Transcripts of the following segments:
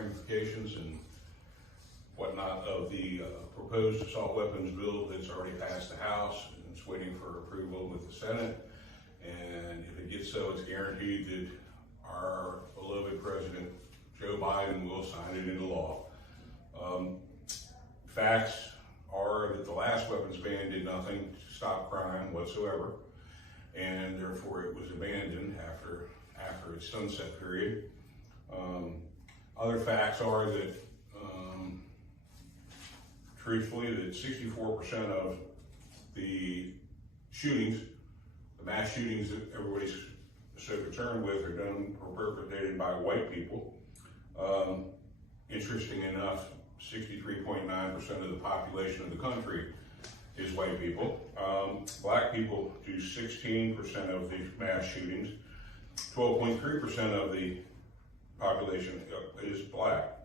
ramifications and whatnot of the proposed assault weapons bill that's already passed the House and it's waiting for approval with the Senate. And if it gets so, it's guaranteed that our beloved President Joe Biden will sign it into law. Facts are that the last weapons ban did nothing to stop crime whatsoever, and therefore it was abandoned after its sunset period. Other facts are that, truthfully, that 64% of the shootings, the mass shootings that everybody's so concerned with, are done or perpetrated by white people. Interesting enough, 63.9% of the population of the country is white people. Black people do 16% of the mass shootings. 12.3% of the population is black.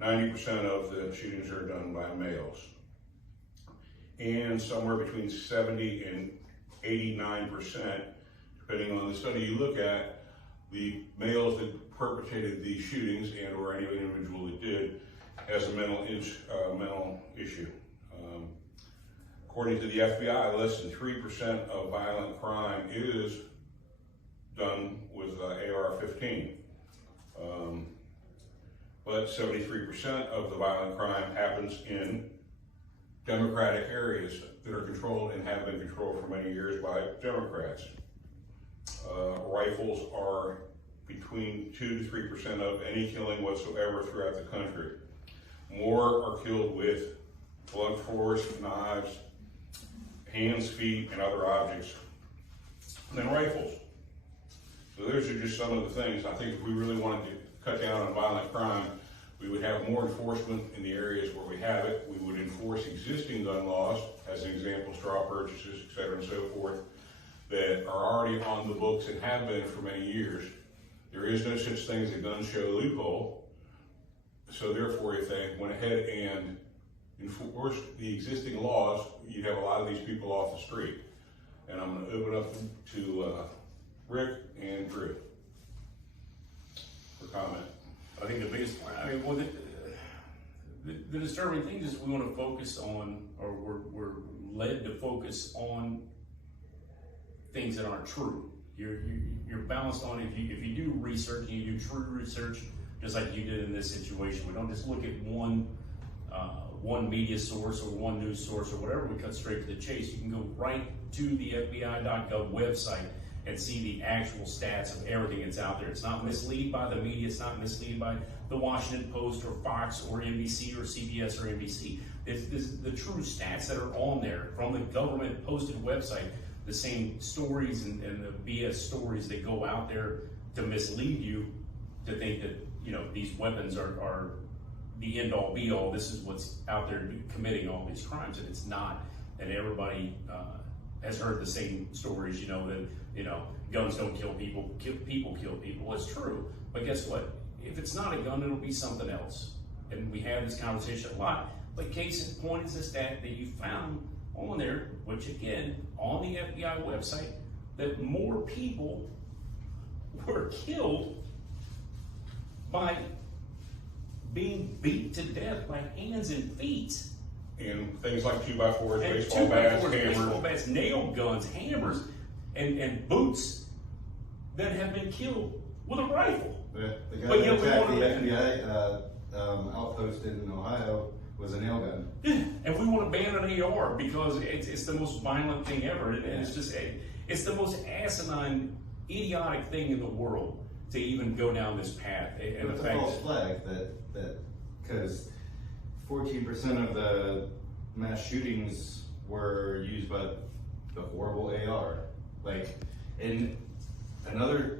90% of the shootings are done by males. And somewhere between 70 and 89%, depending on the study you look at, the males that perpetrated these shootings and or any individual that did has a mental issue. According to the FBI, less than 3% of violent crime is done with AR-15. But 73% of the violent crime happens in Democratic areas that are controlled and have been controlled for many years by Democrats. Rifles are between 2 to 3% of any killing whatsoever throughout the country. More are killed with blunt force, knives, hands, feet, and other objects than rifles. So those are just some of the things. I think if we really wanted to cut down on violent crime, we would have more enforcement in the areas where we have it. We would enforce existing gun laws, as an example, straw purchases, et cetera, and so forth, that are already on the books and have been for many years. There is no such thing as a gun show loophole. So therefore, if they went ahead and enforced the existing laws, you'd have a lot of these people off the street. And I'm going to open up to Rick and Drew for comment. I think the biggest, well, the disturbing thing is we want to focus on, or we're led to focus on things that aren't true. You're balanced on, if you do research and you do true research, just like you did in this situation. We don't just look at one media source or one news source or whatever. We cut straight to the chase. You can go right to the FBI.gov website and see the actual stats of everything that's out there. It's not misled by the media. It's not misled by the Washington Post or Fox or NBC or CBS or NBC. It's the true stats that are on there from the government posted website. The same stories and the BS stories that go out there to mislead you to think that, you know, these weapons are the end all be all. This is what's out there committing all these crimes, and it's not. And everybody has heard the same stories, you know, that, you know, guns don't kill people, people kill people. Well, it's true. But guess what? If it's not a gun, it'll be something else. And we have this conversation a lot. But case in point is the stat that you found on there, which again, on the FBI website, that more people were killed by being beat to death by hands and feet. And things like 2x4s, baseball bats, hammers, nail guns, hammers, and boots that have been killed with a rifle. The guy that attacked the FBI outpost in Ohio was a nail gun. Yeah, and we want to ban an AR because it's the most violent thing ever, and it's just it's the most asinine, idiotic thing in the world to even go down this path. And but it's a false flag that because 14% of the mass shootings were used by the horrible AR. Like, and another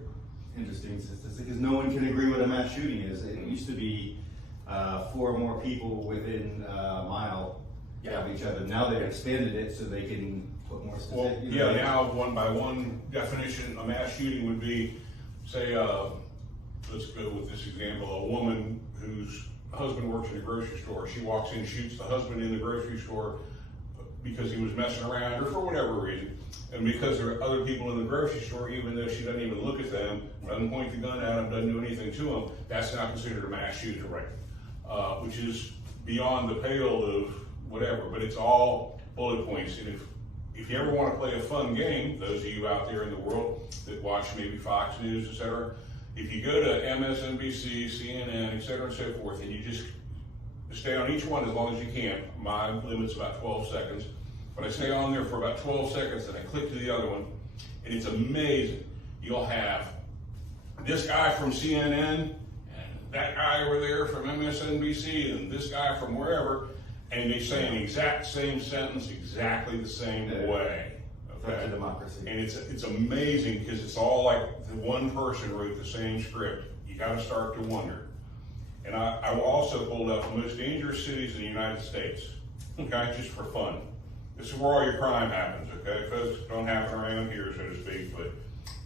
interesting statistic is no one can agree what a mass shooting is. It used to be 4 or more people within a mile of each other. Now they've expanded it so they can put more statistics. Well, yeah, now one by one definition, a mass shooting would be, say, let's go with this example, a woman whose husband works in a grocery store. She walks in, shoots the husband in the grocery store because he was messing around or for whatever reason, and because there are other people in the grocery store, even though she doesn't even look at them, doesn't point the gun at them, doesn't do anything to them, that's not considered a mass shooting, which is beyond the pale of whatever, but it's all bullet points. And if you ever want to play a fun game, those of you out there in the world that watch maybe Fox News, etc., if you go to MSNBC, CNN, etc., and so forth, and you just stay on each one as long as you can. My limit's about 12 seconds, but I stay on there for about 12 seconds, and I click to the other one, and it's amazing. You'll have this guy from CNN, and that guy over there from MSNBC, and this guy from wherever, and they say an exact same sentence exactly the same way. Okay. Democracy. And it's amazing because it's all like the one person wrote the same script. You got to start to wonder. And I also pulled up the most dangerous cities in the United States, okay, just for fun. This is where all your crime happens, okay? Folks, don't happen around here, so to speak, but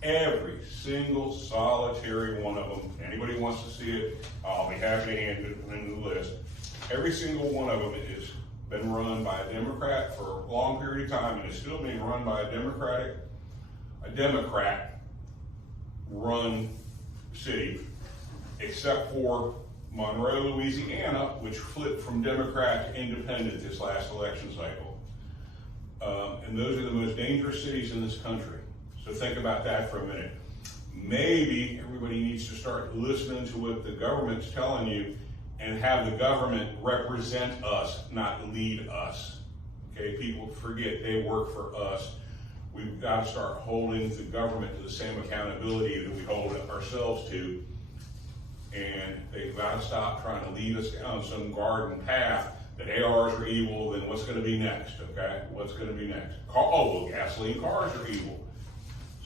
every single solitary one of them, anybody wants to see it, I'll be happy to hand it into the list. Every single one of them has been run by a Democrat for a long period of time, and is still being run by a Democrat-run city, except for Monroe, Louisiana, which flipped from Democrat to independent this last election cycle. And those are the most dangerous cities in this country. So think about that for a minute. Maybe everybody needs to start listening to what the government's telling you and have the government represent us, not lead us. Okay, people forget they work for us. We've got to start holding the government to the same accountability that we hold ourselves to. And they've got to stop trying to lead us down some garden path that ARs are evil, then what's going to be next, okay? What's going to be next? Oh, well, gasoline cars are evil.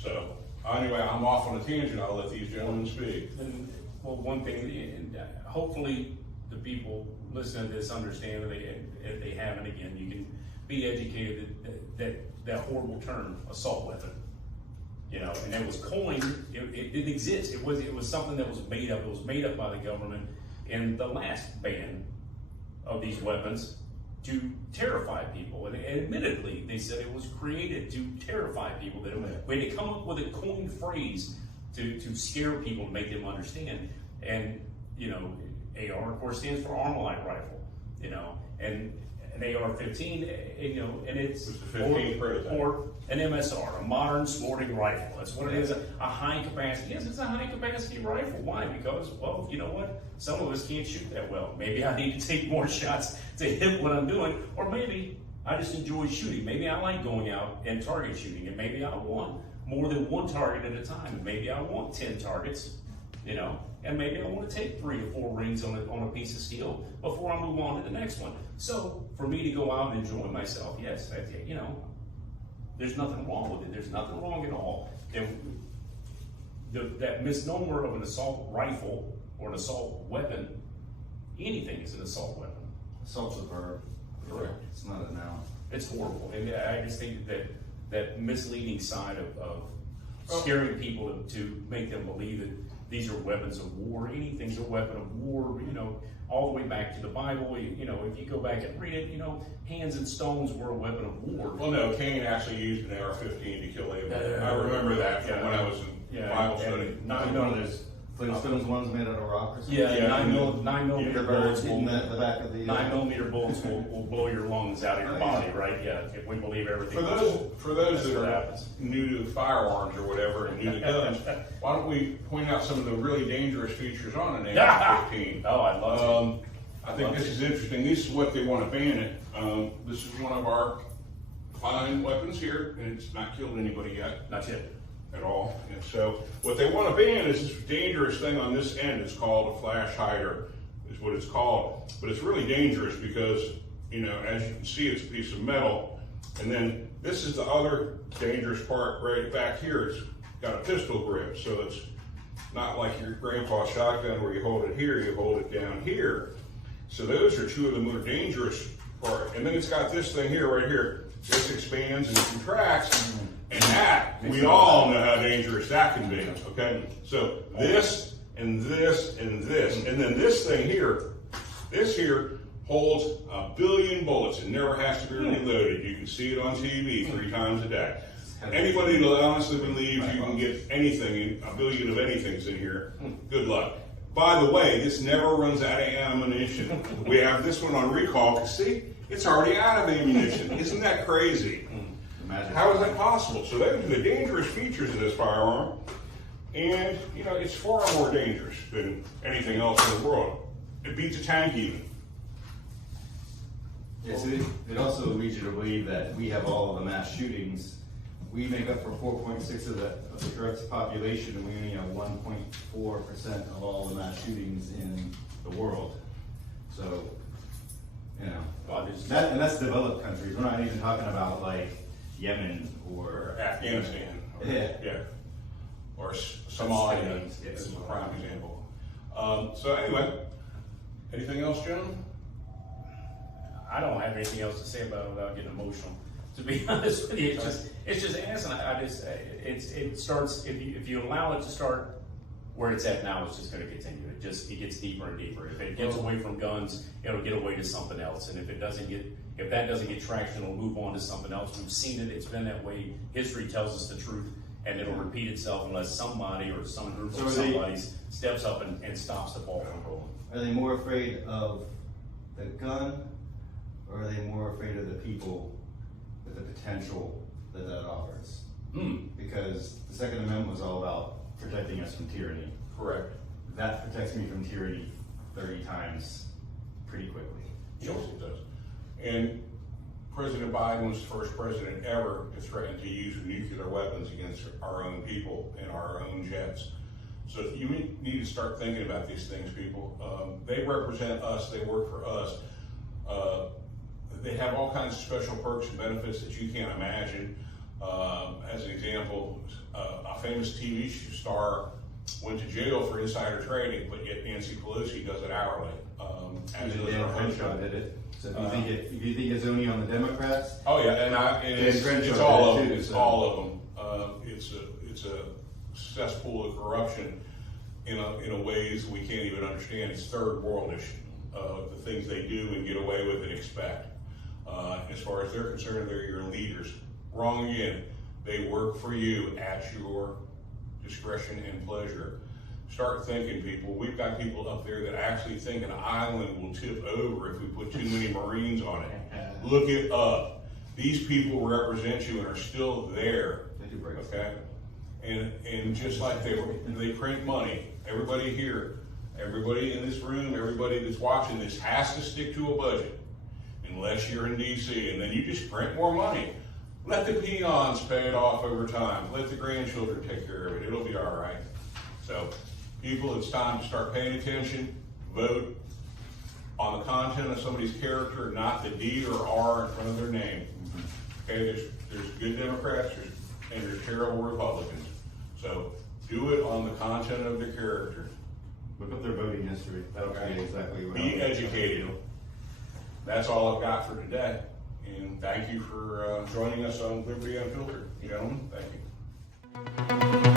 So, anyway, I'm off on a tangent. I'll let these gentlemen speak. And, well, one thing, and hopefully the people listening to this understand that if they haven't, again, you can be educated that horrible term, assault weapon. You know, and it was coined, it didn't exist. It was something that was made up. It was made up by the government in the last ban of these weapons to terrify people. And admittedly, they said it was created to terrify people. That we had to come up with a coined phrase to scare people, to make them understand. And, you know, AR, of course, stands for Armalite rifle, you know, and an AR-15, you know, and it's or an MSR, a modern sporting rifle. That's what it is, a high capacity. Yes, it's a high capacity rifle. Why? Because, well, you know what? Some of us can't shoot that well. Maybe I need to take more shots to hit what I'm doing, or maybe I just enjoy shooting. Maybe I like going out and target shooting, and maybe I want more than one target at a time, and maybe I want 10 targets, you know, and maybe I want to take 3 or 4 rings on a piece of steel before I move on to the next one. So for me to go out and enjoy myself, yes, you know, there's nothing wrong with it. There's nothing wrong at all. And that misnomer of an assault rifle or an assault weapon, anything is an assault weapon. Assault's a verb. Correct. It's not a noun. It's horrible. And I just think that misleading side of scaring people to make them believe that these are weapons of war. Anything's a weapon of war, you know, all the way back to the Bible. You know, if you go back and read it, you know, hands and stones were a weapon of war. Well, no, Cain actually used an AR-15 to kill Abel. I remember that from when I was in Bible study. One of those Flintstones ones made out of rock or something? Yeah, 9mm bullets will, the back of the 9mm bullets will blow your lungs out of your body, right? Yeah, if we believe everything. For those that are new to firearms or whatever and new to guns, why don't we point out some of the really dangerous features on an AR-15? Oh, I'd love to. I think this is interesting. This is what they want to ban it. This is one of our fine weapons here, and it's not killed anybody yet. Not yet. At all. And so what they want to ban is this dangerous thing on this end. It's called a flash hider, is what it's called. But it's really dangerous because, you know, as you can see, it's a piece of metal. And then this is the other dangerous part right back here. It's got a pistol grip. So it's not like your grandpa's shotgun where you hold it here, you hold it down here. So those are two of the more dangerous parts. And then it's got this thing here, right here. This expands and contracts. And that, we all know how dangerous that can be, okay? So this, and this, and this, and then this thing here, this here holds 1 billion bullets and never has to be reloaded. You can see it on TV 3 times a day. Anybody that honestly believes you can get anything, 1 billion of anything's in here, good luck. By the way, this never runs out of ammunition. We have this one on recall, because see, it's already out of ammunition. Isn't that crazy? How is that possible? So those are the dangerous features of this firearm. And, you know, it's far more dangerous than anything else in the world. It beats a tank even. Yes, it also leads you to believe that we have all of the mass shootings. We make up for 4.6 of the correct population, and we only have 1.4% of all the mass shootings in the world. So, you know, and that's developed countries. We're not even talking about like Yemen or Afghanistan. Yeah. Or Somalia. That's a prime example. So anyway, anything else, gentlemen? I don't have anything else to say about it without getting emotional. To be honest with you, it's just asinine. It starts if you allow it to start where it's at now, it's just going to continue. It gets deeper and deeper. If it gets away from guns, it'll get away to something else. And if that doesn't get traction, it'll move on to something else. We've seen it. It's been that way. History tells us the truth, and it'll repeat itself unless somebody or some group of somebody steps up and stops the ball from rolling. Are they more afraid of the gun, or are they more afraid of the people with the potential that offers? Because the Second Amendment was all about protecting us from tyranny. Correct. That protects me from tyranny 30 times pretty quickly. Yes, it does. And President Biden was the first president ever to threaten to use nuclear weapons against our own people and our own jets. So you need to start thinking about these things, people. They represent us. They work for us. They have all kinds of special perks and benefits that you can't imagine. As an example, a famous TV star went to jail for insider trading, but yet Nancy Pelosi does it hourly. As does Dan our Crenshaw did it. So if you think it's only on the Democrats? Oh yeah, and it's all of them. It's all of them. It's a cesspool of corruption in a ways we can't even understand. It's third worldish. The things they do and get away with and expect. As far as they're concerned, they're your leaders. Wrong again. They work for you at your discretion and pleasure. Start thinking, people. We've got people up there that actually think an island will tip over if we put too many Marines on it. Look it up. These people represent you and are still there. Okay? And just like they print money, everybody here, everybody in this room, everybody that's watching this has to stick to a budget, unless you're in DC, and then you just print more money. Let the peons pay it off over time. Let the grandchildren take care of it. It'll be all right. So, people, it's time to start paying attention. Vote on the content of somebody's character, not the D or R in front of their name. Okay, there's good Democrats and there's terrible Republicans. So, do it on the content of their character. Look up their voting history. That'll tell you exactly what. Be educated. That's all I've got for today. And thank you for joining us on Liberty Unfiltered. Gentlemen, thank you.